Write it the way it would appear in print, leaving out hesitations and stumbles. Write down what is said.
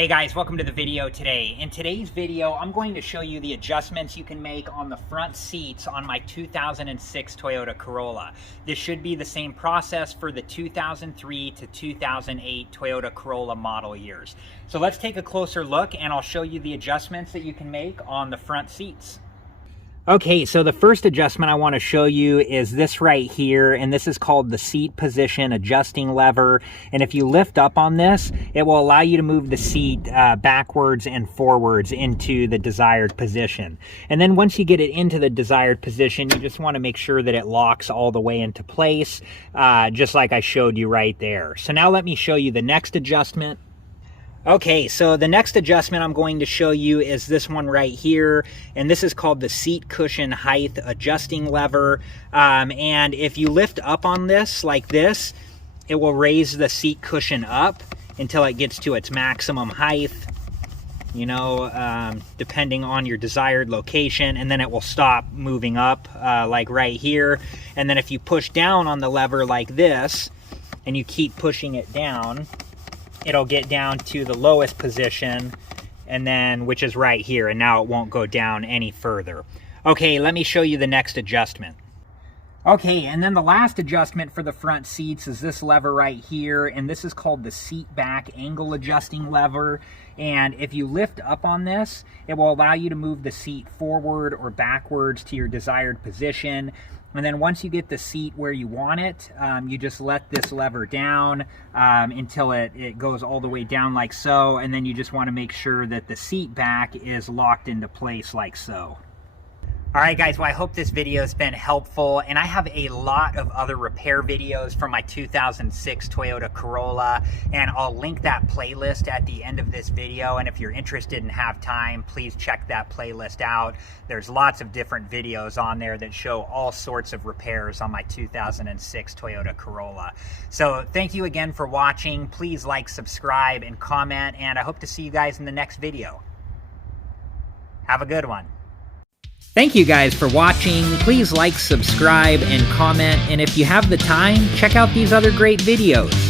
Hey guys, welcome to the video today. In today's video, I'm going to show you the adjustments you can make on the front seats on my 2006 Toyota Corolla. This should be the same process for the 2003 to 2008 Toyota Corolla model years. So let's take a closer look and I'll show you the adjustments that you can make on the front seats. Okay, so the first adjustment I want to show you is this right here, and this is called the seat position adjusting lever. And if you lift up on this, it will allow you to move the seat backwards and forwards into the desired position. And then once you get it into the desired position, you just want to make sure that it locks all the way into place, just like I showed you right there. So now let me show you the next adjustment. Okay, so the next adjustment I'm going to show you is this one right here, and this is called the seat cushion height adjusting lever. And if you lift up on this like this, it will raise the seat cushion up until it gets to its maximum height, depending on your desired location, and then it will stop moving up like right here. And then if you push down on the lever like this, and you keep pushing it down, it'll get down to the lowest position, and then which is right here, and now it won't go down any further. Okay, let me show you the next adjustment. Okay, and then the last adjustment for the front seats is this lever right here, and this is called the seat back angle adjusting lever. And if you lift up on this, it will allow you to move the seat forward or backwards to your desired position. And then once you get the seat where you want it, you just let this lever down until it goes all the way down like so. And then you just want to make sure that the seat back is locked into place like so. All right, guys, well, I hope this video has been helpful, and I have a lot of other repair videos from my 2006 Toyota Corolla, and I'll link that playlist at the end of this video, and if you're interested and have time, please check that playlist out. There's lots of different videos on there that show all sorts of repairs on my 2006 Toyota Corolla. So thank you again for watching. Please like, subscribe, and comment, and I hope to see you guys in the next video. Have a good one. Thank you guys for watching. Please like, subscribe, and comment. And if you have the time, check out these other great videos.